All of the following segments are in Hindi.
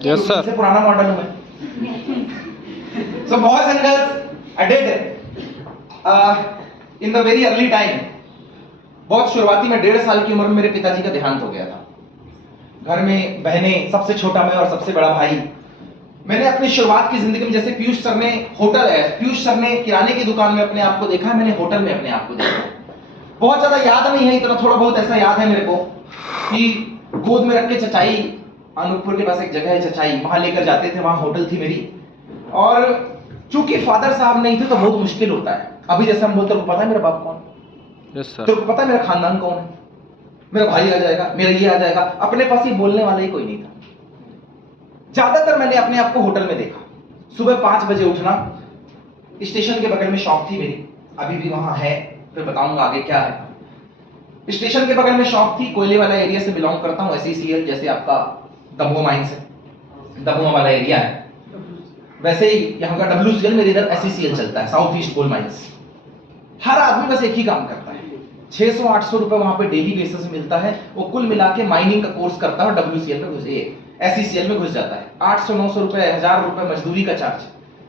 Yes sir. सबसे पुराना मॉडल हूं मैं। So boys and girls, I did in the very early time, बहुत शुरुआती में 1.5 साल की उम्र में मेरे पिताजी का देहांत हो गया था। घर में बहनें, सबसे छोटा मैं और सबसे बड़ा भाई। मैंने अपनी शुरुआत की जिंदगी में, जैसे पीयूष सर ने होटल है, पीयूष सर ने किराने की दुकान में अपने आप को देखा, मैंने होटल में अपने आप को देखा। बहुत ज्यादा याद नहीं है, इतना थोड़ा बहुत ऐसा याद है मेरे को कि गोद में रख के चचाई, अनूपपुर के पास एक जगह है चचाई, वहां लेकर जाते थे, वहां होटल थी मेरी। और चूंकि फादर साहब नहीं थे तो बहुत मुश्किल होता है। अभी जैसे हम बोलते हैं, पता है मेरा बाप कौन? Yes sir. तो पता है मेरा खानदान कौन है? मेरा भाई आ जाएगा, मेरा ये आ जाएगा, अपने पास ही बोलने वाला ही कोई नहीं था। ज्यादातर मैंने अपने आप को होटल में देखा। सुबह 5 बजे उठना, स्टेशन के बगल में शॉप थी मेरी, अभी भी वहां है, फिर बताऊंगा आगे क्या है। स्टेशन के बगल में शॉप थी, कोयले वाला एरिया से बिलोंग करता हूं, SECL जैसे आपका दमोह माइंस है, दमोह वाला एरिया है, वैसे ही यहाँ का WCL, मेरे इधर SECL चलता है, साउथ ईस्ट कोल माइंस। हर आदमी बस एक ही काम करता है, 600-800 रुपए वहां पे डेली बेसिस में मिलता है। वो कुल मिला के माइनिंग का कोर्स करता है और WCL में SECL में घुस जाता है। 800-900 रुपए, 1000 रुपए मजदूरी का चार्ज,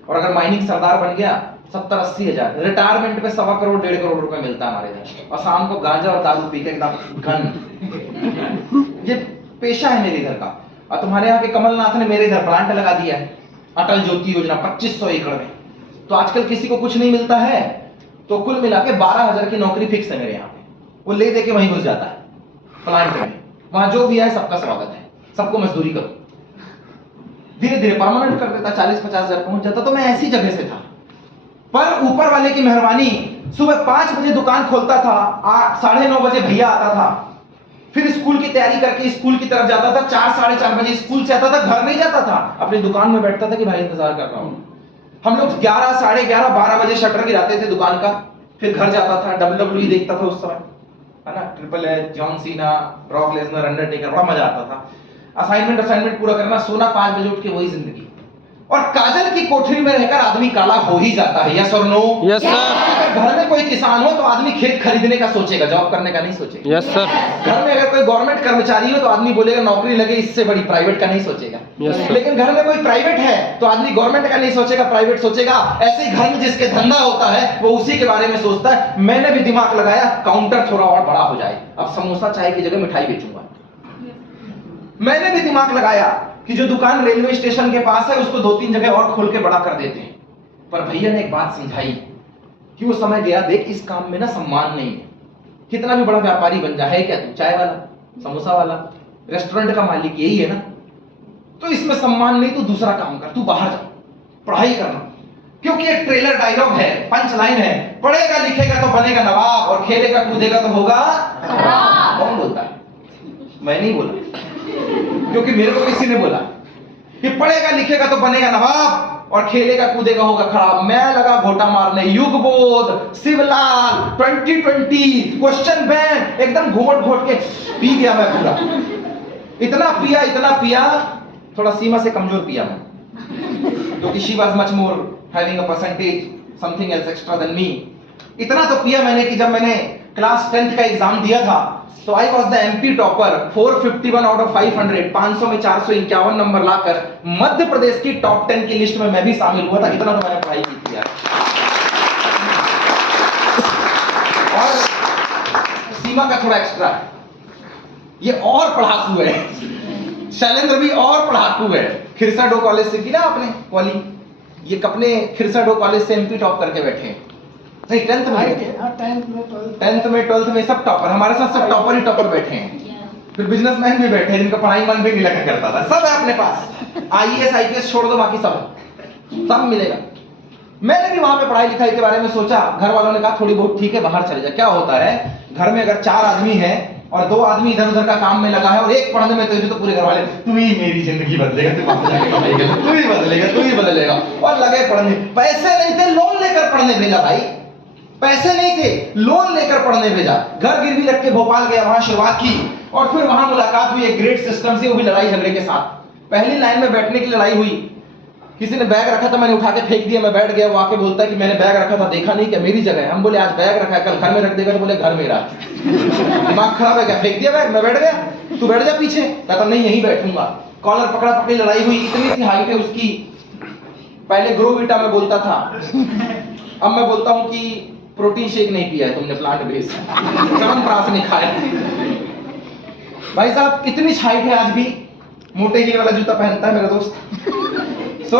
और अगर माइनिंग सरदार बन गया 70-80 हजार। रिटायरमेंट पे 1.25 करोड़ 1.5 करोड़ रुपए मिलता है हमारे इधर, और शाम को गांजा और दारू पी के एकदम घन। ये पेशा है मेरे इधर का। और तुम्हारे यहाँ के कमलनाथ ने मेरे इधर प्लांट लगा दिया है, अटल ज्योति योजना 2500 एकड़ में। तो आजकल किसी को कुछ नहीं मिलता है, तो कुल मिला के 12,000 की नौकरी फिक्स है मेरे यहाँ पे। वो ले दे के वहीं घुस जाता है प्लांट में। वहां जो भी है सबका स्वागत है, सबको मजदूरी करो। धीरे धीरे परमानेंट कर देता, 40-50 हजार पहुंच जाता। तो मैं ऐसी जगह से था, पर ऊपर वाले की मेहरबानी, सुबह 5 बजे दुकान खोलता था, 8-9:30 बजे भैया आता था, फिर स्कूल की तैयारी करके स्कूल की तरफ जाता था। 4-4:30 बजे स्कूल से आता था, घर नहीं जाता था, अपनी दुकान में बैठता था कि भाई इंतजार कर रहा हूं। हम लोग 11-11:30-12 बजे शटर गिराते थे दुकान का, फिर घर जाता था, WWE देखता था उस समय, है ना, triple H, John Cena, Brock Lesnar, Undertaker, बड़ा मजा आता था। असाइनमेंट पूरा करना, सोना, 5 बजे उठ के, वही जिंदगी। और काजल की कोठरी में रहकर आदमी काला हो ही जाता है, यस और नो? Yes sir. अगर घर में कोई किसान हो तो आदमी खेत खरीदने का सोचेगा, जॉब करने का नहीं सोचेगा। Yes sir. घर में अगर कोई गवर्नमेंट कर्मचारी हो तो आदमी बोलेगा नौकरी लगे, इससे बड़ी प्राइवेट का नहीं सोचेगा। Yes sir. लेकिन घर में कोई प्राइवेट है तो आदमी गवर्नमेंट का नहीं सोचेगा, प्राइवेट सोचेगा। ऐसे ही घर में जिसके धंधा होता है वो उसी के बारे में सोचता है। मैंने भी दिमाग लगाया, काउंटर थोड़ा और बड़ा हो जाए, अब समोसा चाय की जगह मिठाई बेचूंगा। मैंने भी दिमाग लगाया कि जो दुकान रेलवे स्टेशन के पास है उसको 2-3 जगह और खोल के बड़ा कर देते हैं। पर भैया ने एक बात समझाई कि वो समय गया, देख इस काम में ना सम्मान नहीं है, कितना भी बड़ा व्यापारी बन जा, है क्या तू? चाय वाला, समोसा वाला, रेस्टोरेंट का मालिक यही है ना, तो इसमें सम्मान नहीं, तो दूसरा काम कर, तू बाहर जा, पढ़ाई करना। क्योंकि एक ट्रेलर डायलॉग है, पंच लाइन है, पढ़ेगा लिखेगा तो बनेगा नवाब, और खेलेगा कूदेगा तो होगा खराब। कौन बोलता है? मैं नहीं बोला, क्योंकि मेरे को किसी ने बोला कि पढ़ेगा लिखेगा तो बनेगा नवाब और खेलेगा कूदेगा होगा खराब। मैं लगा घोटा मारने, युग बोध, शिवलाल, 2020, क्वेश्चन बैंक, एकदम घोट घोट के पी गया मैं पूरा। इतना पिया, थोड़ा सीमा से कमजोर पिया मैं, क्योंकि she was much more having a percentage something else extra than me. इतना तो पिया मैंने कि जब मैंने क्लास 10th का एग्जाम दिया था तो I was the MP topper, 451 out of 500, 500 में 451 नंबर लाकर मध्य प्रदेश की टॉप 10 की लिस्ट में मैं भी शामिल हुआ था। इतना तो मैंने पढ़ाई की थी यार। और सीमा का थोड़ा एक्स्ट्रा है, ये और पढ़ाकू है, शैलेंद्र भी और पढ़ाकू है। खिरसाडो कॉलेज से की ना आपने कॉली, ये अपने खिरसाडो कॉलेज से MP टॉप करके बैठे हैं। नहीं 10th में 12th में सब टॉपर, हमारे साथ सब टॉपर ही टॉपर बैठे हैं। फिर बिजनेसमैन भी बैठे हैं जिनका पढ़ाई मन भी नहीं लगा करता था, सब है अपने पास। IAS IPS छोड़ दो, बाकी सब मिलेगा। मैंने भी वहां पे पढ़ाई लिखाई के बारे में सोचा। घर वालों ने कहा थोड़ी बहुत ठीक है, बाहर चले जा। क्या होता है, घर में अगर 4 आदमी है और 2 आदमी इधर उधर का काम में लगा है और एक पढ़ने में तेज, तो पूरे घर वाले तू ही मेरी जिंदगी बदलेगा, तू ही बदलेगा, और लगे पढ़ने। पैसे नहीं थे, लोन लेकर पढ़ने भेजा भाई, पैसे नहीं थे, लोन लेकर पढ़ने भेजा। घर गिरवी रख के भोपाल गया, वहां शुरुआत की, और फिर वहां मुलाकात हुई एक ग्रेट सिस्टम से, वो भी लड़ाई झगड़े के साथ। पहली लाइन में बैठने की लड़ाई हुई, किसी ने बैग रखा था, मैंने उठा के फेंक दिया, मैं बैठ गया। वो आके बोलता है कि मैंने बैग रखा था, देखा नहीं क्या, मेरी जगह है। हम बोले आज बैग रखा है, कल घर में रख देगा, तो बोले घर मेरा। दिमाग खराब है क्या, फेंक दिया बैग, मैं बैठ गया, तू बैठ जा पीछे। कहता नहीं यहीं बैठूंगा। कॉलर पकड़ा पकड़ी लड़ाई हुई, इतनी सी हाइट है उसकी। पहले ग्रोविटा में बोलता था, अब मैं बोलता हूं कि प्रोटीन शेक नहीं पिया है तुमने, प्लांट बेस्ड च्यवनप्राश नहीं खाया। भाई साहब इतनी हाइट है, आज भी मोटे हील वाला जूता पहनता है मेरा दोस्त। सो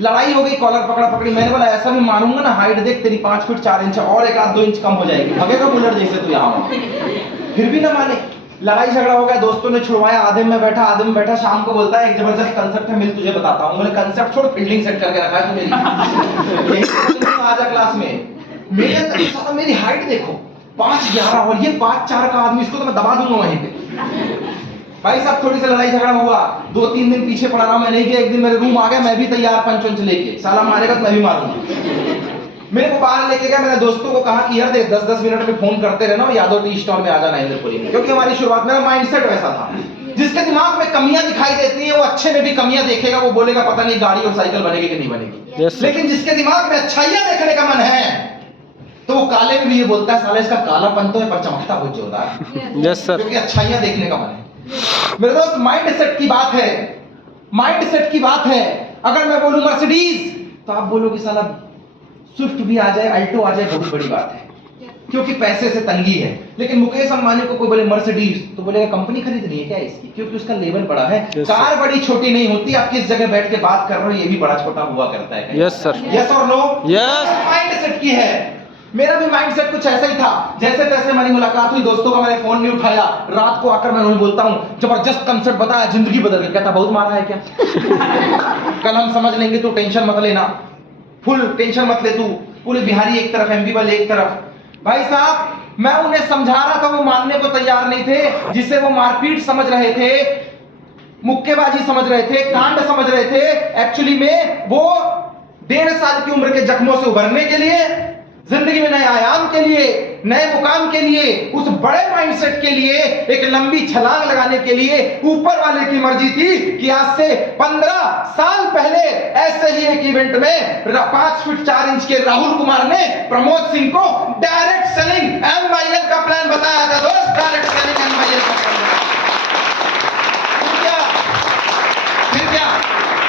लड़ाई हो गई, कॉलर पकड़ा पकड़ी। मैंने बोला ऐसा भी मारूंगा ना, हाइट देख तेरी 5 फीट 4 इंच और 1 आध 2 इंच कम हो जाएगी, भगेगा बुलेट जैसे तू यहाँ। फिर भी ना माने, लड़ाई झगड़ा हो गया, दोस्तों ने छुड़वाया, आधे में बैठा आधे में बैठा। शाम को बोलता है एक जबरदस्त कंसेप्ट है, मिल तुझे बताता हूँ। बोले कंसेप्ट छोड़, फील्डिंग सेट करके रखा है तू मेरी। आजा क्लास में मेरी हाइट देखो 5'11" और ये 5'4" का आदमी, इसको तो मैं दबा दूंगा वहीं पे। भाई साहब थोड़ी सी लड़ाई झगड़ा हुआ, 2-3 दिन पीछे पड़ा रहा, मैं नहीं गया। एक दिन मेरे रूम आ गया, मैं भी तैयार पंच वंच लेके, साला मारेगा तो मैं भी मारूंगा। मेरे को बाहर लेके गया, मैंने दोस्तों को कहा कि यार देख 10-10 मिनट में फोन करते रहना और यादव टी स्टॉल में आ जाना इंद्रपुरी में। क्योंकि हमारी शुरुआत में माइंडसेट वैसा था, जिसके दिमाग में कमियां दिखाई देती है वो अच्छे में भी कमियां देखेगा, वो बोलेगा पता नहीं गाड़ी और साइकिल बनेगी कि नहीं बनेगी। लेकिन जिसके दिमाग में अच्छाइयां देखने का मन है तो वो काले में भी ये बोलता है साला इसका कालापन तो है पर चमकता बहुत जोरदार। यस सर, क्योंकि अच्छाइयां देखने का मन है। मेरे दोस्त माइंडसेट की बात है, माइंडसेट की बात है। अगर मैं बोलूं मर्सिडीज तो आप बोलोगे साला स्विफ्ट भी आ जाए, अल्टो आ जाए, बहुत बड़ी बात है, क्योंकि पैसे से तंगी है। लेकिन मुकेश अंबानी को कोई बोले मर्सिडीज तो बोलेगा कंपनी खरीदनी है क्या इसकी, क्योंकि उसका लेवल बड़ा है। कार बड़ी छोटी नहीं होती, आप किस जगह बैठ के बात कर रहे हो ये भी बड़ा छोटा हुआ करता है। यस सर, यस और नो, यस। माइंडसेट की है, मेरा भी माइंडसेट कुछ ऐसा ही था। जैसे तैसे हमारी मुलाकात हुई, दोस्तों का मैंने फोन नहीं उठाया, रात को आकर मैं उन्हें बोलता हूँ जबरदस्त कंसेप्ट बताया, जिंदगी बदल गई। कहता बहुत मारा है क्या? कल हम समझ लेंगे, तू टेंशन मत लेना, फुल टेंशन मत ले तू। पूरे बिहारी एक तरफ, एमपी वाले एक तरफ। भाई साहब मैं उन्हें समझा रहा था, वो मानने को तैयार नहीं थे। जिसे वो मारपीट समझ रहे थे, मुक्केबाजी समझ रहे थे, कांड समझ रहे थे, एक्चुअली में वो 1.5 साल की उम्र के जख्मों से उभरने के लिए, जिंदगी में नए आयाम के लिए, नए मुकाम के लिए, उस बड़े माइंडसेट के लिए, एक लंबी छलांग लगाने के लिए ऊपर वाले की मर्जी थी कि आज से 15 साल पहले ऐसे ही एक इवेंट में 5 फीट 4 इंच के राहुल कुमार ने प्रमोद सिंह को डायरेक्ट सेलिंग MYL का प्लान बताया था। दोस्त डायरेक्ट सेलिंग MYL का प्लान, फिर क्या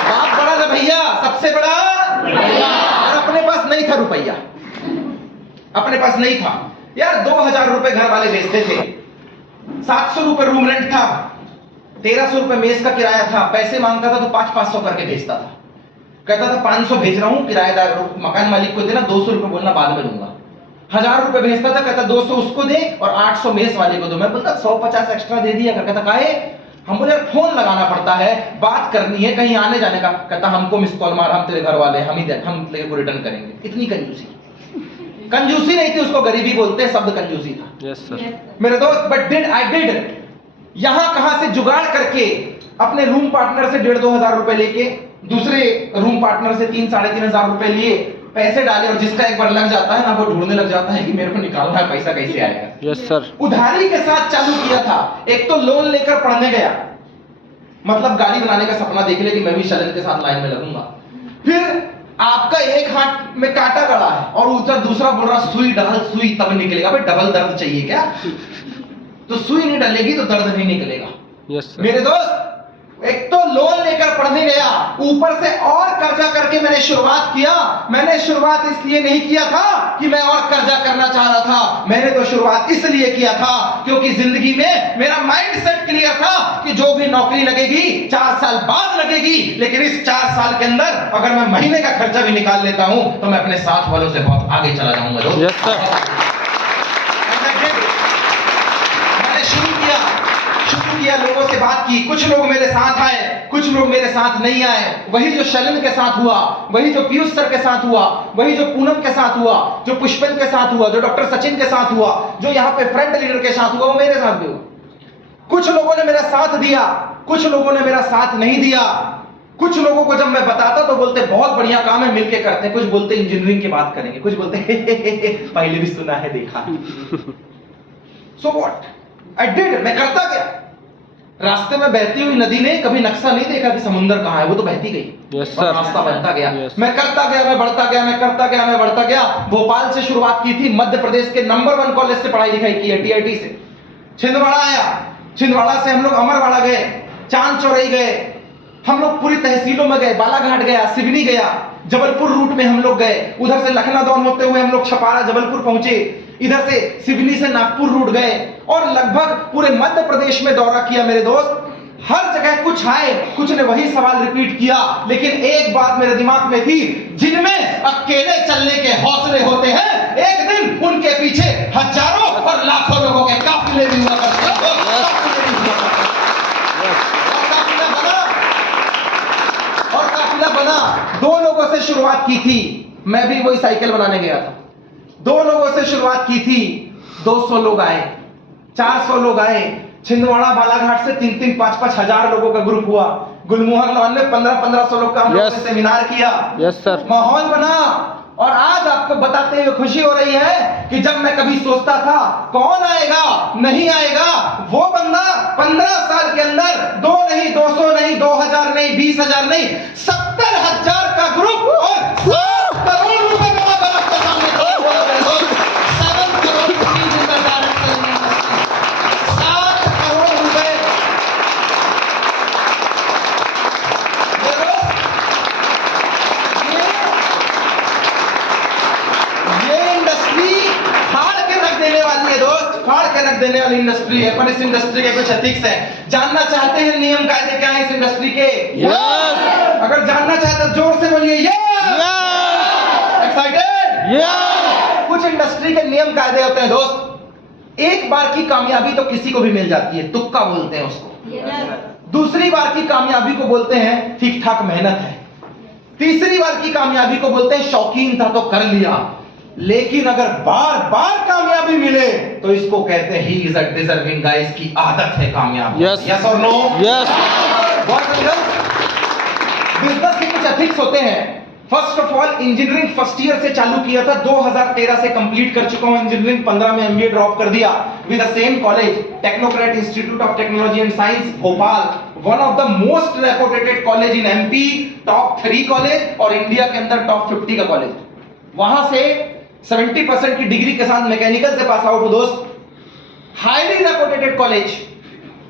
बाप बड़ा था भैया, सबसे बड़ा, और अपने पास नहीं था रुपया, अपने पास नहीं था यार। 2000 रुपए घर वाले भेजते थे, 700 रुपए रूम रेंट था, 1300 रुपए मेस का किराया था। पैसे मांगता था तो 500-500 करके भेजता था। कहता था 500 भेज रहा हूं, किराएदार मकान मालिक को देना, 200 रुपए बोलना बाद में दूंगा। 1000 रुपए भेजता था, कहता 200 उसको दे और 800 मेस वाले को दो। मैं बोलता 150 एक्स्ट्रा दे दिया। कहता काहे? हम बोले फोन लगाना पड़ता है, बात करनी है, कहीं आने जाने का। कहता हमको मिस कॉल मार, हम तेरे घर वाले, हम तेरे को रिटर्न करेंगे। इतनी कंजूसी, कंजूसी नहीं थी उसको गरीबी बोलते, शब्द कंजूसी था। yes, मेरे दोस्त, बट आई डिड। यहां कहां से जुगाड़ करके अपने रूम पार्टनर से 1,500-2 हजार रुपए लेके, दूसरे रूम पार्टनर से 3-3.5 हजार रुपए लिए, पैसे डाले, और जिसका एक बार लग जाता है ना, वो ढूंढने लग जाता है कि मेरे को निकालना है, पैसा कैसे आएगा। Yes sir. उधारी के साथ चालू किया था। एक तो लोन लेकर पढ़ने गया, मतलब गाड़ी बनाने का सपना देख ले कि मैं भी शलन के साथ लाइन में लगूंगा। फिर आपका एक हाथ में कांटा गड़ा है और उधर दूसरा बोल रहा सुई डाल, सुई तब निकलेगा। भाई डबल दर्द चाहिए क्या? तो सुई नहीं डलेगी तो दर्द नहीं निकलेगा। yes, मेरे दोस्त, एक तो लोन लेकर पढ़ने गया, ऊपर से और कर्जा करके मैंने शुरुआत किया। मैंने शुरुआत इसलिए नहीं किया था कि मैं और कर्जा करना चाह रहा था, मैंने तो शुरुआत इसलिए किया था क्योंकि जिंदगी में मेरा माइंडसेट क्लियर था कि जो भी नौकरी लगेगी 4 साल बाद लगेगी, लेकिन इस 4 साल के अंदर अगर मैं महीने का खर्चा भी निकाल लेता हूं तो मैं अपने साथ वालों से बहुत आगे चला जाऊंगा। मैंने शुरू किया, लोगों से बात की, कुछ लोग मेरे साथ आए, कुछ लोग मेरे साथ नहीं आए। वही जो शलन के साथ हुआ, वही जो पीयूष सर के साथ हुआ, वही जो पूनम के साथ हुआ, जो पुष्पन के साथ हुआ, जो डॉक्टर सचिन के साथ हुआ, जो यहाँ पे फ्रंट लीडर के साथ हुआ, वो मेरे साथ भी हुआ। कुछ लोगों ने मेरा साथ दिया, कुछ लोगों ने मेरा साथ नहीं दिया। कुछ लोगों को जब मैं बताता तो बोलते बहुत बढ़िया काम है, मिलके करते हैं। कुछ बोलते इंजीनियरिंग की बात करेंगे, कुछ बोलते पहले भी सुना है, देखा। सो व्हाट आई डिड, मैं करता गया। रास्ते में बहती हुई नदी ने कभी नक्शा नहीं देखा कि समुद्र कहां है, वो तो बहती गई। yes, और रास्ता बनता गया। yes. मैं करता गया, मैं बढ़ता गया, मैं करता गया, मैं बढ़ता गया। भोपाल से शुरुआत की थी, मध्य प्रदेश के नंबर 1 कॉलेज से पढ़ाई लिखाई की है, TIT से। छिंदवाड़ा आया, छिंदवाड़ा से हम लोग अमरवाड़ा गए, चांद चौराही गए, हम लोग पूरी तहसीलों में गए, बालाघाट गया, सिवनी गया, जबलपुर रूट में हम लोग गए, उधर से लखनऊ होते हुए हम लोग छपारा जबलपुर पहुंचे, इधर से सिवनी से नागपुर रूट गए और लगभग पूरे मध्य प्रदेश में दौरा किया मेरे दोस्त। हर जगह कुछ आए, कुछ ने वही सवाल रिपीट किया, लेकिन एक बात मेरे दिमाग में थी, जिनमें अकेले चलने के हौसले होते हैं, एक दिन उनके पीछे हजारों और लाखों लोगों के काफिले भी हुआ करते हैं। और काफिला बना। 2 लोगों से शुरुआत की थी, मैं भी वही साइकिल बनाने गया था। 2 लोगों से शुरुआत की थी, 200 लोग आए, 400 लोग आए, छिंदवाड़ा बालाघाट से 3-3, 5-5 हजार लोगों का ग्रुप हुआ, गुलमोहर लॉन में 1500 लोग का हम लोगों ने सेमिनार किया। Yes sir. माहौल बना। और आज आपको बताते हुए खुशी हो रही है कि जब मैं कभी सोचता था कौन आएगा, नहीं आएगा, वो बंदा 15 साल के अंदर 2 नहीं, 200 नहीं, 2000 नहीं, 20,000 नहीं, 70,000 का ग्रुप और 7 करोड़ रुपए जमा कर आपके सामने खड़ा हुआ है। 7 करोड़ रुपए फाड़ के रख देने वाली इंडस्ट्री है। पर इस इंडस्ट्री के कुछ एथिक्स हैं। जानना चाहते हैं नियम कायदे क्या है इस इंडस्ट्री के? यस। अगर जानना चाहते तो जोर से बोलिए यस। एक्साइटेड? यस। कुछ इंडस्ट्री के नियम कायदे होते हैं दोस्त। एक बार की कामयाबी तो किसी को भी मिल जाती है, तुक्का बोलते हैं उसको। दूसरी बार की कामयाबी को बोलते हैं ठीक ठाक मेहनत है। तीसरी बार की कामयाबी को बोलते हैं शौकीन था तो कर लिया। लेकिन अगर बार बार कामयाबी मिले तो इसको कहते हैं he is a deserving guys, की आदत है कामयाबी। यस और नो? यस। बिजनेस के कुछ एथिक्स होते हैं। First of all, engineering first year से चालू किया था, 2013 से कंप्लीट कर चुका हूं इंजीनियरिंग। 15 में एमबीए ड्रॉप कर दिया with the same college, technocrat institute of technology and science Bhopal, one of the most reputed college in MP, top 3 college और इंडिया के अंदर टॉप 50 का कॉलेज। वहां से 70% की डिग्री के साथ मैकेनिकल से पास आउट हो दोस्त। हाईली रेपुटेटेड कॉलेज,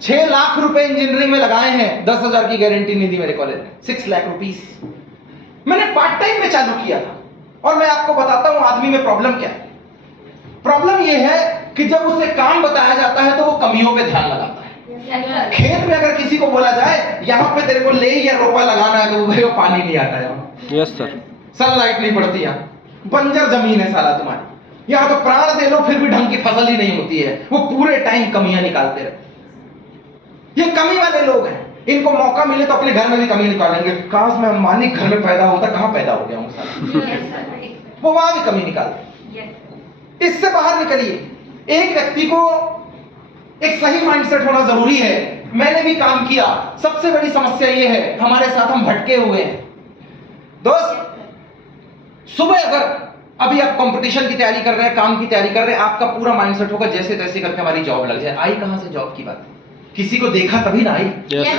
6 लाख रुपए इंजीनियरिंग में लगाए हैं, 10,000 की गारंटी नहीं दी मेरे कॉलेज ने, 6 लाख रुपीस मैंने पार्ट टाइम में चालू किया था। और मैं आपको बताता हूं आदमी में प्रॉब्लम क्या है। प्रॉब्लम यह है कि जब उसे काम बताया जाता है तो वो कमियों पे ध्यान लगाता है। खेत में अगर किसी को बोला जाए यहां पे तेरे को ले या रोपा लगाना है तो वो पानी नहीं आता है। Yes sir. सनलाइट नहीं पड़ती, यहाँ बंजर जमीन है साला तुम्हारी, यहाँ तो प्राण दे लो फिर भी ढंग की फसल ही नहीं होती है। वो पूरे टाइम कमियां निकालते रहते। ये कमी वाले लोग हैं, इनको मौका मिले तो अपने घर में भी कमी निकालेंगे। काश मैं अंबानी घर में पैदा होता, कहां पैदा हो गया हूं साला। वो वहां भी कमी निकालते। इससे बाहर निकलिए। एक व्यक्ति को एक सही माइंडसेट होना जरूरी है। मैंने भी काम किया। सबसे बड़ी समस्या ये है हमारे साथ, हम भटके हुए हैं दोस्त। सुबह अगर अभी आप कंपटीशन की तैयारी कर रहे हैं, काम की तैयारी कर रहे हैं, आपका पूरा माइंडसेट होगा जैसे तैसे करके हमारी जॉब लग जाए। आई कहां से जॉब की बात? किसी को देखा तभी ना आई।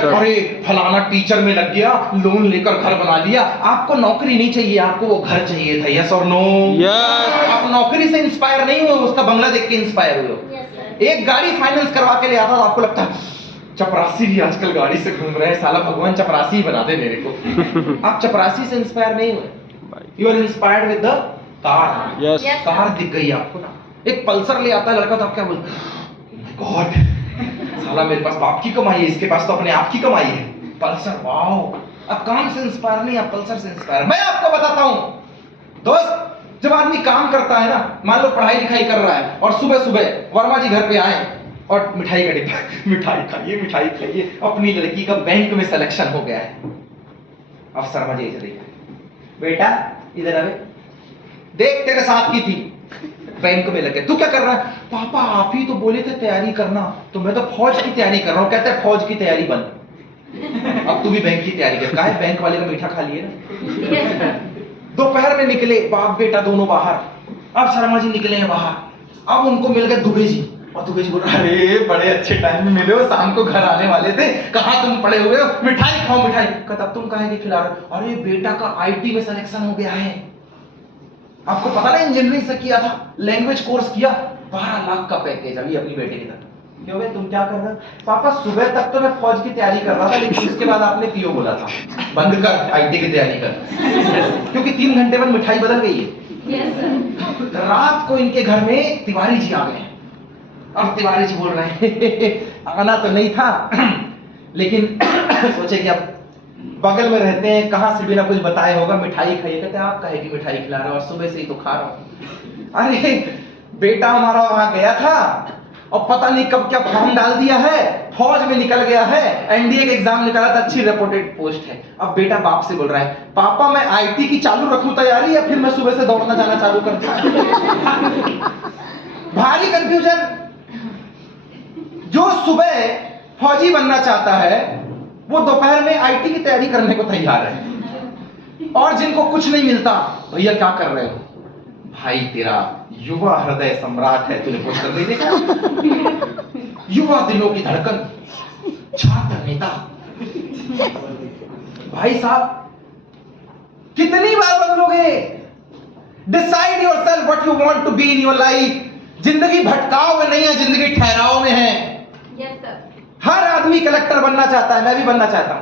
अरे फलाना टीचर में लग गया, लोन लेकर घर बना लिया। आपको नौकरी नहीं चाहिए, आपको वो घर चाहिए था। यस और नो? यस। आप नौकरी से इंस्पायर नहीं हुए, उसका बंगला देख के इंस्पायर हुए हो। एक गाड़ी फाइनेंस करवा के ले आता तो आपको लगता है चपरासी भी आजकल गाड़ी से घूम रहे हैं, साला भगवान चपरासी ही बना दे मेरे को। आप चपरासी से इंस्पायर नहीं हुए, you are inspired with the car. Yes. Car दिख गई आपको ना, एक पल्सर ले आता है लड़का तो आप क्या बोलते हैं? गॉड, साला मेरे पास बाप की कमाई है, इसके पास तो अपने आप की कमाई है। Pulsar, wow. अब काम से इंस्पायर नहीं, आप पल्सर से इंस्पायर। मैं आपको बताता हूं दोस्त, जब आदमी काम करता है ना, मान लो पढ़ाई लिखाई कर रहा है और सुबह सुबह वर्मा जी घर पे आए और मिठाई का डिब्बा, मिठाई खाइए, मिठाई खाइए, अपनी लड़की का बैंक में सिलेक्शन हो गया है। अब शर्मा जी इधर देखा, बेटा इधर आवे, देख तेरे साथ की थी, बैंक में लगे, तू क्या कर रहा है? पापा आप ही तो बोले थे तैयारी करना, तो मैं तो फौज की तैयारी कर रहा हूं। कहते हैं फौज की तैयारी बन, अब तू भी बैंक की तैयारी कर। काहे? बैंक वाले का मीठा खा लिए ना। दोपहर में निकले बाप बेटा दोनों बाहर। अब शर्मा जी निकले हैं बाहर, अब उनको मिल गए दुबे जी। और दुबे जी बोल रहे, अरे बड़े अच्छे टाइम में मिले हो, शाम को घर आने वाले थे, कहाँ तुम पड़े हुए हो, मिठाई खाओ मिठाई। तब तुम काहे नहीं खिला रहे? अरे बेटा का आईटी में सिलेक्शन हो गया है। आपको पता ना, इंजीनियरिंग से किया था, लैंग्वेज कोर्स किया, 12 लाख का पैकेज अभी अपनी बेटे की तरफ। क्यों भाई तुम क्या कर रहे हो? पापा सुबह तक तो मैं फौज की तैयारी कर रहा था, लेकिन उसके बाद आपने पीओ बोला था बंद कर, आईटी की तैयारी कर, क्योंकि 3 घंटे बाद मिठाई बदल गई है। Yes, sir. रात को इनके घर में तिवारी जी आ गए। अब तिवारी जी बोल रहे हैं आना तो नहीं था, लेकिन सोचे कि अब बगल में रहते हैं, कहाँ से बिना कुछ बताए होगा मिठाई खाइए। कहते आप कहे कि मिठाई खिला रहे हो, और सुबह से ही तो खा रहा हूँ। अरे बेटा हमारा वहां गया था और पता नहीं कब क्या फॉर्म डाल दिया है, फौज में निकल गया है, एनडीए का एग्जाम निकाला था, अच्छी रिपोर्टेड पोस्ट है। अब बेटा बाप से बोल रहा है, पापा मैं आईटी की चालू रखूं तैयारी, या फिर मैं सुबह से दौड़ना जाना चालू कर दूं? भारी कंफ्यूजन। जो सुबह फौजी बनना चाहता है वो दोपहर में आईटी की तैयारी करने को तैयार है, और जिनको कुछ नहीं मिलता, भैया क्या कर रहे हो? भाई तेरा युवा हृदय सम्राट है, तूने पोस्टर नहीं देखा? युवा दिलों की धड़कन, छात्र नेता। भाई साहब कितनी बार बदलोगे? Decide yourself what you want to be in your life. जिंदगी भटकाव में नहीं है, जिंदगी ठहराव में है। Yes, sir. हर आदमी कलेक्टर बनना चाहता है, मैं भी बनना चाहता हूं,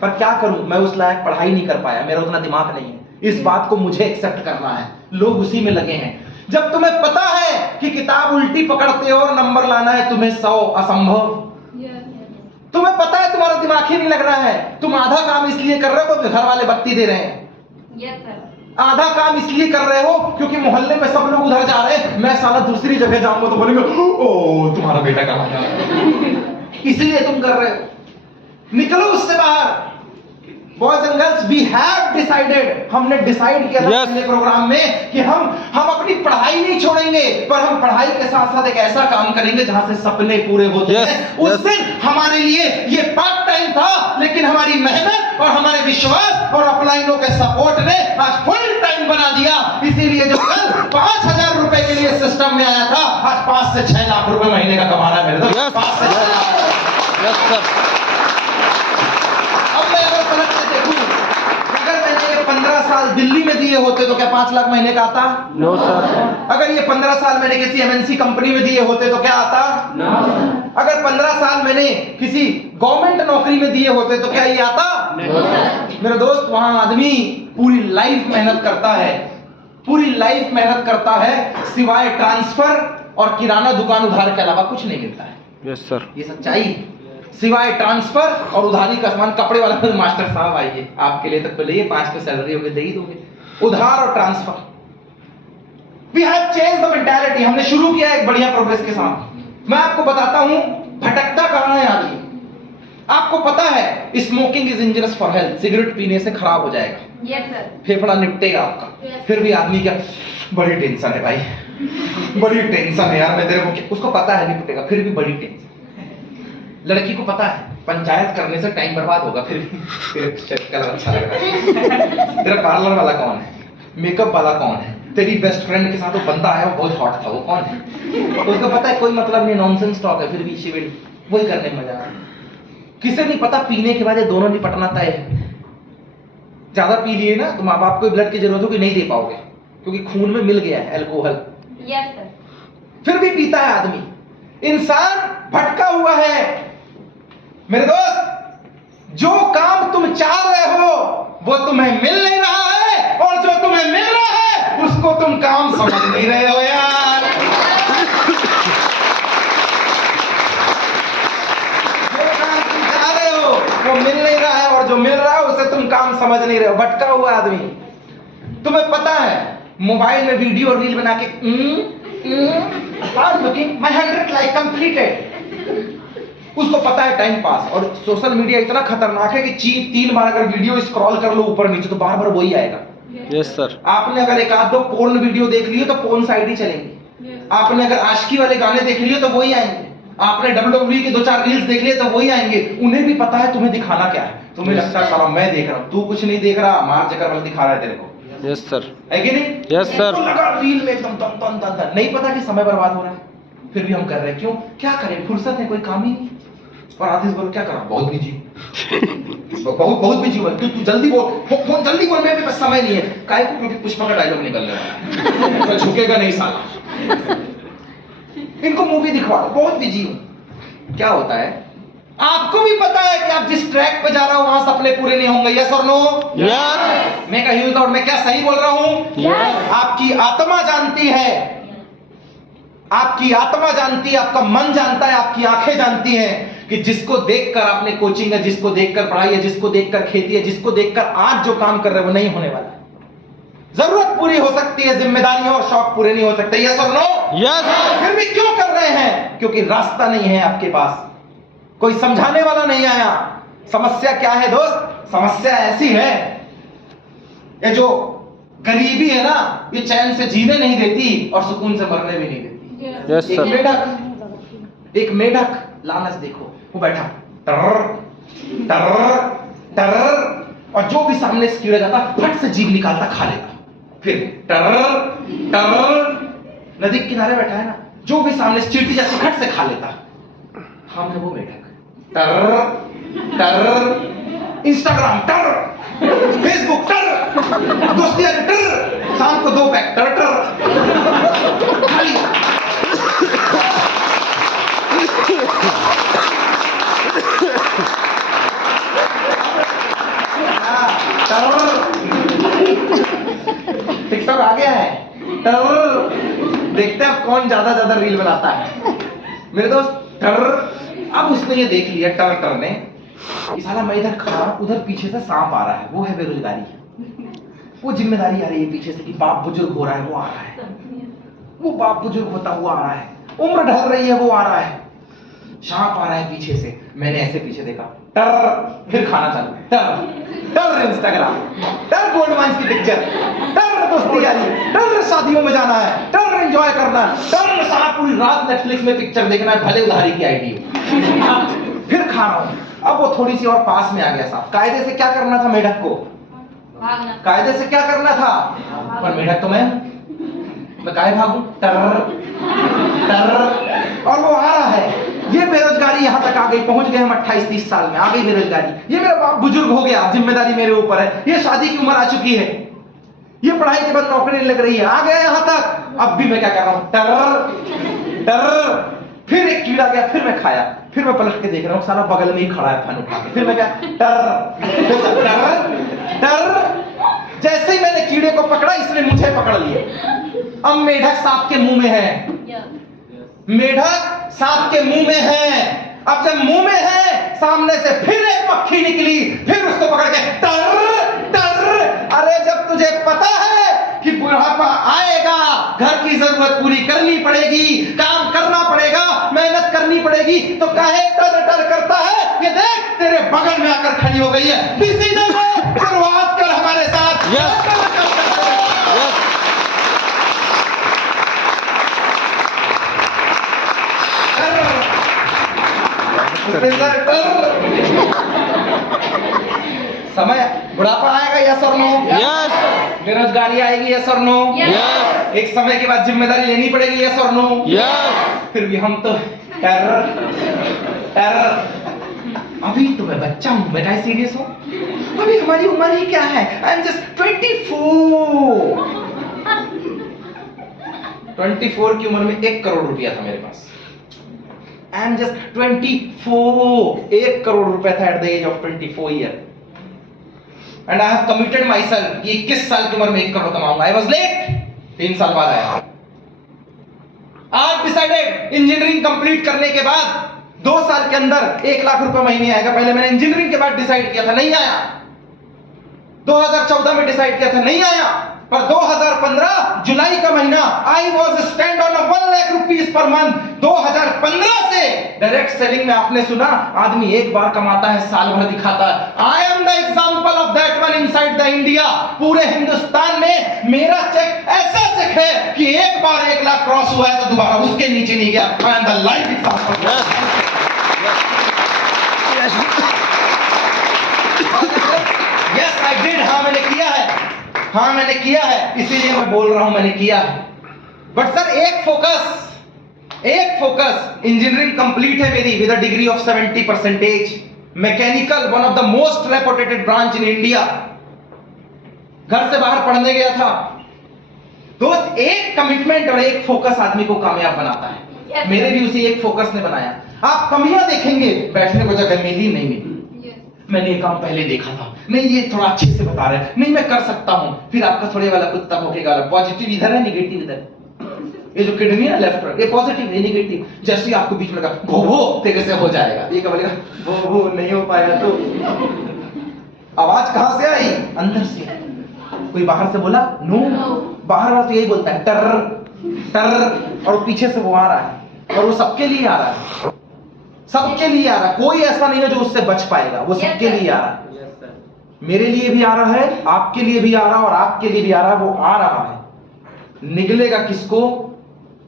पर क्या करूं, मैं उस लायक पढ़ाई नहीं कर पाया, मेरा उतना दिमाग नहीं है। इस बात को मुझे एक्सेप्ट करना है, लोग उसी में लगे हैं। जब तुम्हें पता है कि किताब उल्टी पकड़ते हो और नंबर लाना है तुम्हें 100 असंभव, Yes. तुम्हें पता है तुम्हारा दिमाग ही नहीं लग रहा है, तुम आधा काम इसलिए कर रहे हो क्योंकि घर वाले बत्ती दे रहे हैं, Yes, sir. आधा काम इसलिए कर रहे हो क्योंकि मोहल्ले में सब लोग उधर जा रहे हैं, मैं साला दूसरी जगह जाऊंगा तो बोलेंगे ओ तुम्हारा बेटा कहां जा रहा है, इसलिए तुम कर रहे हो। निकलो उससे बाहर। Boys and girls, we have decided, हमने डिसाइड किया था अपने प्रोग्राम में कि हम अपनी पढ़ाई नहीं छोड़ेंगे, पर हम पढ़ाई के साथ साथ एक ऐसा काम करेंगे जहां से सपने पूरे होते हैं। उस दिन हमारे लिए ये पार्ट टाइम था, लेकिन हमारी मेहनत और हमारे विश्वास और अपलाइनों के सपोर्ट ने आज फुल टाइम बना दिया। इसीलिए जो कल 5,000 रुपए के लिए सिस्टम में आया था, आज 5 से 6 लाख रुपए महीने का कमाना है मेरे दोस्त। 5 से 6 लाख। Yes sir. अब मैं अगर पलट के देखूं, अगर मैंने ये 15 साल दिल्ली में दिए होते तो क्या 5 लाख महीने का आता? No sir. अगर ये 15 साल मैंने किसी एमएनसी कंपनी में दिए होते तो क्या आता? No sir. अगर 15 साल मैंने किसी गवर्नमेंट नौकरी में दिए होते तो क्या ये आता? No sir. मेरे दोस्त, वहां आदमी पूरी लाइफ मेहनत करता है, पूरी लाइफ मेहनत करता है, सिवाय ट्रांसफर और किराना दुकान उधार के अलावा कुछ नहीं मिलता है। Yes sir. ये सच्चाई। सिवाय ट्रांसफर और उधारी का सामान। कपड़े वाला मास्टर साहब आइए, आपके लिए तक तो लिए 5 पे सैलरी होगी, दे ही दोगे। उधार और transfer. We have change the mentality. हमने शुरू किया एक बढ़िया प्रोग्रेस के साथ। मैं आपको बताता हूं भटकता कहां है आदमी। आपको पता है smoking is injurious for health, cigarette पीने से खराब हो जाएगा, Yes, sir. फेफड़ा निपटेगा आपका। Yes. फिर भी आदमी क्या, बड़ी टेंशन है भाई, बड़ी टेंशन है यार, मैं तेरे को, उसको पता है निपटेगा, फिर भी बड़ी टेंशन। लड़की को पता है पंचायत करने से टाइम बर्बाद होगा, फिर भी कलर अच्छा लग रहा है। तेरा पार्लर वाला कौन है, मेकअप वाला कौन है, तेरी बेस्ट फ्रेंड के साथ वो बंदा आया वो बहुत हॉट था, वो कौन है? उसको पता है कोई मतलब नहीं, नॉनसेंस टॉक है, फिर भी शिविर वही करने में मजा आ रहा है। किसे नहीं पता पीने के बाद ये दोनों निपटना तय है। ज्यादा पी लिए ना तो माँ बाप को ब्लड की जरूरत होगी, नहीं दे पाओगे क्योंकि खून में मिल गया है अल्कोहल। Yes, sir. फिर भी पीता है आदमी। इंसान भटका हुआ है मेरे दोस्त। जो काम तुम चाह रहे हो वो तुम्हें मिल नहीं रहा है, और जो तुम्हें मिल रहा है उसको तुम काम समझ नहीं रहे हो यार। जो काम तुम चाह रहे हो वो मिल नहीं रहा है, और जो मिल रहा है उसे तुम काम समझ नहीं रहे हो। भटका हुआ आदमी। तुम्हें पता है मोबाइल में वीडियो रील बना के my 100 लाइक कंप्लीटेड, उसको पता है टाइम पास। और सोशल मीडिया इतना खतरनाक है कि 3 बार अगर वीडियो स्क्रॉल कर लो ऊपर नीचे तो बार बार वही आएगा। Yes sir. आपने अगर एक आध दो पोर्न वीडियो देख लिए तो पोर्न साइड ही चलेंगे। आपने अगर आशिकी वाले गाने देख लिए तो वही आएंगे। आपने WWE के 2-4 रील्स देख लिए तो वही आएंगे। उन्हें भी पता है तुम्हें दिखाना क्या है। तुम्हें लगता है साला मैं देख रहा हूं, तू कुछ नहीं देख रहा, मार्क जकरबर्ग दिखा रहा है तेरे को। Yes sir. है कि नहीं? Yes sir. तो लगा रील में एकदम दन दन दन दन। नहीं पता कि समय बर्बाद हो रहा है, फिर भी हम कर रहे हैं। क्यों? क्या करें, फुर्सत है, कोई काम ही नहीं। और आतिश बोलो क्या कर रहा, बहुत बिजी, बहुत बिजी हो, तू जल्दी बोल, फोन जल्दी बोल, मेरे पास समय नहीं है। काहे को? क्योंकि पुष्पा का डायलॉग निकल रहा है, तो झुकेगा नहीं साला। इनको मूवी दिखवा, बहुत बिजी हूं। क्या होता है? आपको भी पता है कि आप जिस ट्रैक पे जा रहे हो वहां सपने पूरे नहीं होंगे, यस और नो? यस। मैं कहीं तो मैं क्या सही बोल रहा हूं? Yes. आपकी आत्मा जानती है, आपकी आत्मा जानती है, आपका मन जानता है, आपकी आंखें जानती हैं कि जिसको देखकर आपने कोचिंग है, जिसको देखकर पढ़ाई है, जिसको देखकर खेती है, जिसको देखकर आज जो काम कर रहे हो वो नहीं होने वाला है। जरूरत पूरी हो सकती है, जिम्मेदारियां और शौक पूरे नहीं हो सकते, यस और नो? यस। फिर भी क्यों कर रहे हैं? क्योंकि रास्ता नहीं है आपके पास, कोई समझाने वाला नहीं आया। समस्या क्या है दोस्त? समस्या ऐसी है, ये जो गरीबी है ना, ये चैन से जीने नहीं देती और सुकून से मरने भी नहीं देती। यस एक मेढक लालच देखो, वो बैठा टर टर टर, और जो भी सामने से कीड़ा जाता फट से जीभ निकालता खा लेता, फिर टर टर, नदी के किनारे बैठा है ना, जो भी सामने से चींटी जाती फट से खा लेता। हम है वो मेढक, टर टर, इंस्टाग्राम टर, फेसबुक टर, दोस्तियां टर, शाम को 2 पैक टर टर खाली। टिकटॉक आ गया है, देखते हैं अब कौन ज्यादा रील बनाता है। मेरे दोस्त अब उसने ये देख लिया, टर ने, कि साला मैं इधर खड़ा, उधर पीछे से सांप आ रहा है, वो है बेरोजगारी। वो जिम्मेदारी आ रही है पीछे से कि बाप बुजुर्ग हो रहा है, वो आ रहा है, वो बाप बुजुर्ग होता हुआ आ रहा है, उम्र ढल रही है, वो आ रहा है, सांप आ रहा है पीछे से। मैंने ऐसे पीछे देखा, टर, फिर खाना चालू, टर इंस्टाग्राम, टर गोल्ड माइंस की पिक्चर, टर दोस्ती यारी, टर शादियों में जाना है, टर एंजॉय करना है, टर सारा पूरी रात नेटफ्लिक्स में पिक्चर देखना है, भले उधारी की आईडी हो। फिर खा रहा हूं। अब वो थोड़ी सी और पास में आ गया साहब। कायदे से क्या करना था मेढक को? भागना। कायदे से क्या करना था? पर मेढक तो मैं काहे भागूं? टर टर, और वो आ रहा है। ये बेरोजगारी यहाँ तक आ गई, पहुंच गए हम 28-30 साल में, आ गई बेरोजगारी। ये मेरा बाप बुजुर्ग हो गया, जिम्मेदारी मेरे ऊपर है, ये शादी की उम्र आ चुकी है, ये पढ़ाई के बाद नौकरी नहीं लग रही है, आ गया यहाँ तक। अब भी मैं क्या कर रहा हूँ? टर टर, फिर एक कीड़ा गया, फिर मैं खाया, फिर मैं पलट के देख रहा हूँ, साला बगल में ही खड़ा है फन उठा के, फिर मैं क्या? टर टर टर, जैसे ही मैंने कीड़े को पकड़ा, इसने मुझे पकड़ लिया। अब मेढक सांप के मुंह में है, मेढक सांप के मुंह में है। अब जब मुंह में है, सामने से फिर एक मक्खी निकली, फिर उसको पकड़ के टर टर। अरे जब तुझे पता है कि बुढ़ापा आएगा, घर की जरूरत पूरी करनी पड़ेगी, काम करना पड़ेगा, मेहनत करनी पड़ेगी, तो काहे टर टर करता है? ये देख, तेरे बगल में आकर खड़ी हो गई है। डिसीजन है, शुरुआत कर हमारे साथ। समय, बुढ़ापा आएगा, यस और नो? यस। बेरोजगारी आएगी, यस और नो? यस। एक समय के बाद जिम्मेदारी लेनी पड़ेगी, यस और नो? यस। फिर भी हम तो टेरर टेरर। अभी तो मैं बच्चा हूं, मैं काहे सीरियस हूं? अभी हमारी उम्र ही क्या है? आई एम जस्ट 24 की उम्र में 1 करोड़ रुपया था मेरे पास। आई एम जस्ट 24, 1 करोड़ रुपया था at the age of 24 year. And I have committed my myself 21 साल की उम्र में 1 करोड़ कमाऊंगा। आई वॉज लेट, 3 साल बाद आया। आज डिसाइडेड, इंजीनियरिंग कंप्लीट करने के बाद 2 साल के अंदर 1 लाख रुपए महीने आएगा। पहले मैंने इंजीनियरिंग के बाद डिसाइड किया था, नहीं आया। 2014 में डिसाइड किया था, नहीं आया। पर 2015 जुलाई का महीना, I was stand on 1 lakh rupees per month. 2015 से डायरेक्ट सेलिंग में आपने सुना, आदमी एक बार कमाता है, साल भर दिखाता है। I am the example of that one inside the India. पूरे हिंदुस्तान में मेरा चेक ऐसा चेक है कि एक बार 1 लाख क्रॉस हुआ है तो दोबारा उसके नीचे नहीं गया। I am the life example. Yes I did, हाँ मैंने किया है, हाँ मैंने किया है, इसीलिए मैं बोल रहा हूं मैंने किया है। बट सर एक फोकस, इंजीनियरिंग कंप्लीट है मेरी with a degree of 70%, mechanical, one of the most reputed branch in India. घर से बाहर पढ़ने गया था। दोस्त, एक कमिटमेंट और एक फोकस आदमी को कामयाब बनाता है। Yes, मेरे sir. भी उसी एक फोकस ने बनाया। आप कमियां देखेंगे, बैठने को जगह मिली नहीं मिली, Yes. मैंने ये काम पहले देखा था, नहीं ये थोड़ा अच्छे से बता रहे हैं, नहीं मैं कर सकता हूं, फिर आपका थोड़े वाला कुत्ता भौंकेगा, पॉजिटिव इधर है निगेटिव इधर। ये जो किडनी है लेफ्ट, ये पॉजिटिव है निगेटिव, जैसे ही आपको बीच में लगा भो भो तेरे से हो जाएगा, ये क्या बोलेगा भो भो नहीं हो पाया तो आवाज कहां से आई? अंदर से। कोई बाहर से बोला नो, बाहर वाला तो यही बोलता है टर टर, और पीछे से वो आ रहा है, और वो सबके लिए आ रहा है, सबके लिए आ रहा है, कोई ऐसा नहीं है जो उससे बच पाएगा, वो सबके लिए आ रहा है। मेरे लिए भी आ रहा है, आपके लिए भी आ रहा है, और आपके लिए भी आ रहा है, वो आ रहा है। निकलेगा किसको,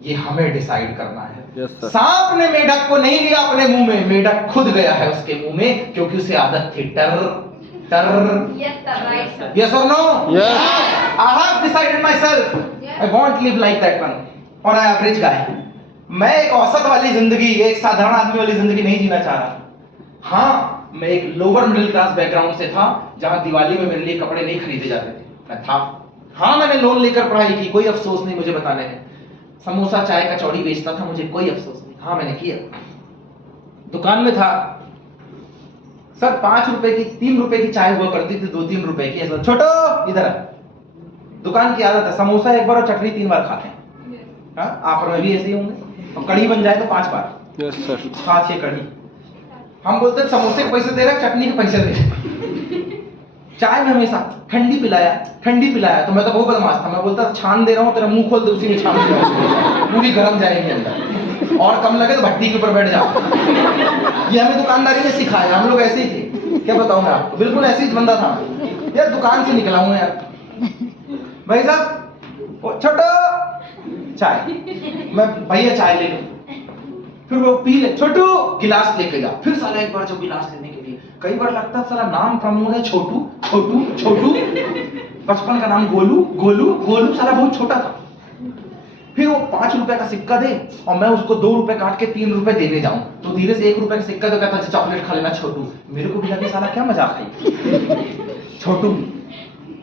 ये हमें डिसाइड करना है। Yes, sir. सांप ने मेढक को नहीं लिया अपने मुंह में, मेढक खुद गया है उसके मुंह में, क्योंकि उसे आदत थी टर टर। Yes, sir. Right, sir. Yes or no? Yes. I have decided myself. I won't live like that one. और I average guy. मैं एक औसत वाली जिंदगी, एक साधारण आदमी वाली जिंदगी नहीं जीना चाह रहा। हाँ, मैं एक लोअर मिडिल क्लास बैकग्राउंड से था, जहां दिवाली में मेरे लिए कपड़े नहीं खरीदे जाते थे, मैं था। हाँ, मैंने लोन लेकर पढ़ाई की, कोई अफसोस नहीं मुझे बताने में। समोसा चाय कचौड़ी बेचता था, मुझे कोई अफसोस नहीं। हाँ, मैंने किया। दुकान में था सर, 5 रुपए की 3 रुपए की चाय हुआ करती थी, 2-3 रुपए की। ऐसा छोटो इधर आ। दुकान की आदत है, समोसा एक बार और चटनी 3 बार खाते हैं। हाँ, आप में भी ऐसे ही होंगे, और कढ़ी बन जाए तो 5 बार। Yes, sir. 5-6 कढ़ी। हम बोलते हैं समोसे के पैसे दे रहे, चटनी के पैसे दे रहे। चाय में हमेशा ठंडी पिलाया, तो मैं तो बहुत बदमाश था, मैं बोलता छान दे रहा हूँ, तेरा मुंह खोल दे, उसी में छान दे रहा हूँ, पूरी गर्म जाएगी अंदर, और कम लगे तो भट्टी के ऊपर बैठ जाओ। ये हमें दुकानदारी ने सिखाया, हम लोग ऐसे ही थे, क्या बताऊं मैं आपको, बिल्कुल ऐसे ही बंदा था यार। दुकान से निकला हूं यार, भाई साहब वो छोटो चाय, मैं भैया चाय ले लो, फिर वो पी ले, छोटू गिलास लेके जा, फिर साला एक बार जो गिलास लेने के लिए, कई बार लगता है साला नाम प्रमोद है, छोटू छोटू छोटू, बचपन का नाम गोलू गोलू गोलू, साला बहुत छोटा था। फिर वो 5 रुपए का सिक्का दे, और मैं उसको 2 रुपए काट के 3 रुपए देने जाऊं, तो धीरे से 1 रुपए का सिक्का दे, कहता है चॉकलेट खा लेना छोटू। मेरे को भी लगे साला क्या मजाक है, छोटू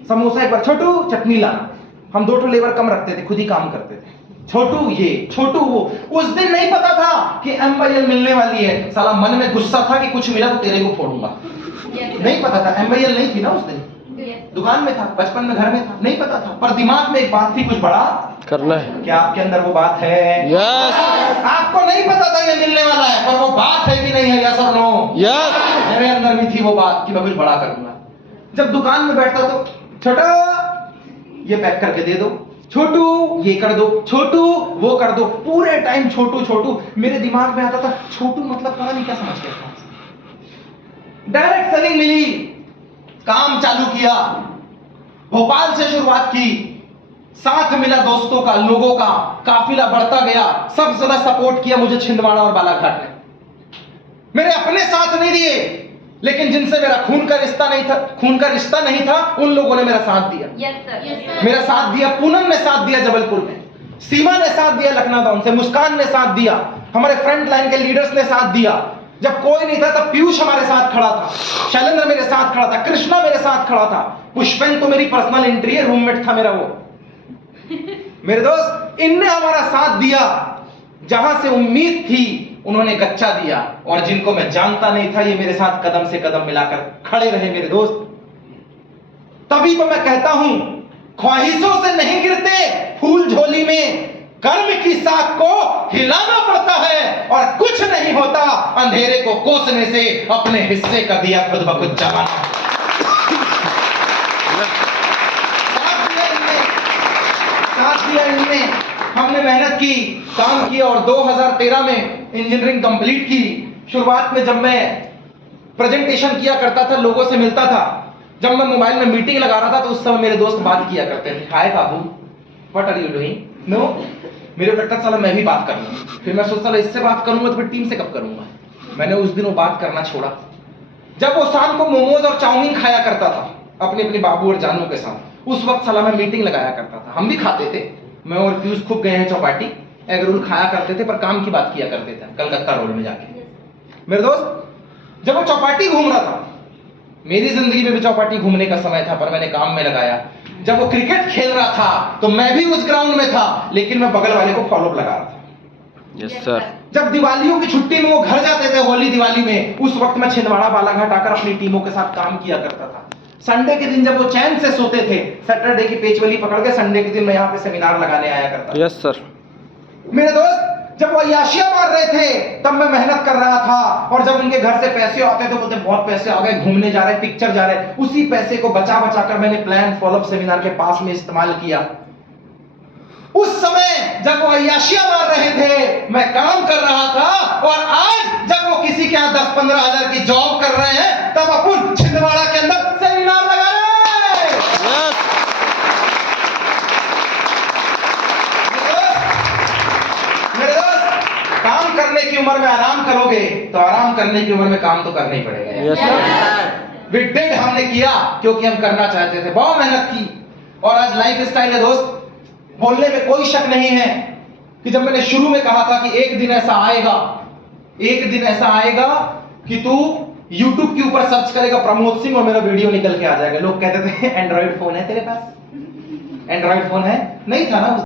समोसा एक बार, छोटू चटनी लाना। हम 2 लेबर कम रखते थे, खुद ही काम करते थे। छोटू ये छोटू वो। उस दिन नहीं पता था कि MYL मिलने वाली है, साला मन में गुस्सा था कि कुछ मिला तो तेरे को फोड़ूंगा। Yes, sir. नहीं पता था, MYL नहीं थी ना उस दिन, Yes. दुकान में था, बचपन में घर में था, नहीं पता था, पर दिमाग में एक बात थी, कुछ बड़ा करना है। क्या आपके अंदर वो बात है? Yes. आपको नहीं पता था ये मिलने वाला है, पर वो बात है कि नहीं है, यस और नो? Yes. मेरे अंदर भी थी वो बात कि मैं कुछ बड़ा करूंगा। जब दुकान में बैठता तो छोटा ये पैक करके दे दो, छोटू ये कर दो, छोटू वो कर दो, पूरे टाइम छोटू छोटू। मेरे दिमाग में आता था छोटू मतलब पता नहीं क्या समझते थे। डायरेक्ट सेलिंग मिली, काम चालू किया, भोपाल से शुरुआत की, साथ मिला दोस्तों का, लोगों का, काफिला बढ़ता गया, सब ज्यादा सपोर्ट किया मुझे छिंदवाड़ा और बालाघाट ने। मेरे अपने साथ नहीं दिए, लेकिन जिनसे मेरा खून का रिश्ता नहीं था, उन लोगों ने मेरा साथ दिया। Yes, sir. Yes, sir. मेरा साथ दिया, पूनम ने साथ दिया जबलपुर में, सीमा ने साथ दिया लखनऊ टाउन से, मुस्कान ने साथ दिया, हमारे फ्रंट लाइन के लीडर्स ने साथ दिया। जब कोई नहीं था तब पीयूष हमारे साथ खड़ा था, शैलेंद्र मेरे साथ खड़ा था, कृष्णा मेरे साथ खड़ा था, पुष्पेन तो मेरी पर्सनल एंट्री है, रूममेट था मेरा वो। मेरे दोस्त, इनने हमारा साथ दिया, जहां से उम्मीद थी उन्होंने गच्चा दिया, और जिनको मैं जानता नहीं था ये मेरे साथ कदम से कदम मिलाकर खड़े रहे मेरे दोस्त। तभी तो मैं कहता हूं, ख्वाहिशों से नहीं गिरते फूल झोली में, कर्म की साख को हिलाना पड़ता है, और कुछ नहीं होता अंधेरे को कोसने से, अपने हिस्से का दिया खुद ब खुद जलाना। साथ दिया इनने, हमने मेहनत की, काम किया, और 2013 में इंजीनियरिंग कंप्लीट की। शुरुआत में जब मैं प्रेजेंटेशन किया करता था, लोगों से मिलता था, जब मैं मोबाइल में मीटिंग लगा रहा था, तो उस समय मेरे दोस्त बात किया करते थे, हाय बाबू what are you doing, no, मेरे को लगता साला मैं भी बात कर लूं। फिर मैं सोचता इससे बात करूंगा तो फिर टीम से कब करूंगा। मैंने उस दिन वो बात करना छोड़ा। जब वो शाम को मोमोज और चाउमीन खाया करता था अपने अपने बाबू और जानू के साथ, उस वक्त साला मैं मीटिंग लगाया करता था। हम भी खाते थे, मैं और पीयूष खूब गए हैं चौपाटी, एग रोल खाया करते थे, पर काम की बात किया करते थे कलकत्ता रोड में जाके। मेरे दोस्त, जब वो चौपाटी घूम रहा था, मेरी जिंदगी में भी चौपाटी घूमने का समय था, पर मैंने काम में लगाया। जब वो क्रिकेट खेल रहा था तो मैं भी उस ग्राउंड में था, लेकिन मैं बगल वाले को फॉलोअप लगा रहा था। Yes sir. जब दिवालियों की छुट्टी में वो घर जाते थे, होली दिवाली में, उस वक्त मैं छिंदवाड़ा बालाघाट आकर अपनी टीमों के साथ काम किया करता था। संडे के दिन जब वो चैन से सोते थे, सैटरडे की पेचवली पकड़ के संडे के दिन मैं यहाँ पे सेमिनार लगाने आया करता था। Yes sir. मेरे दोस्त जब वो अय्याशियां मार रहे थे तब मैं मेहनत कर रहा था, और जब उनके घर से पैसे आते तो बोलते बहुत पैसे आ गए, घूमने जा रहे, पिक्चर जा रहे, उसी पैसे को बचा बचा कर मैंने प्लान फॉलोअप सेमिनार के पास में इस्तेमाल किया। उस समय जब वो अय्याशियां मार रहे थे मैं काम कर रहा था, और आज जब वो किसी के यहाँ 10-15 हजार की जॉब कर रहे हैं तब अपन छिंदवाड़ा के अंदर सेमिनार लगा रहे हैं। यस। मेरे दोस्त, काम करने की उम्र में आराम करोगे तो आराम करने की उम्र में काम तो करना ही पड़ेगा। Yes sir. We did, हमने किया क्योंकि हम करना चाहते थे, बहुत मेहनत की, और आज लाइफ स्टाइल है दोस्त। बोलने में कोई शक नहीं है कि जब मैंने शुरू में कहा था कि एक दिन ऐसा आएगा, एक दिन ऐसा आएगा कि तू YouTube के ऊपर सर्च करेगा प्रमोद सिंह और मेरा वीडियो निकल के आ जाएगा। लोग कहते थे एंड्रॉइड फोन है तेरे पास? एंड्रॉइड फोन है? नहीं था ना।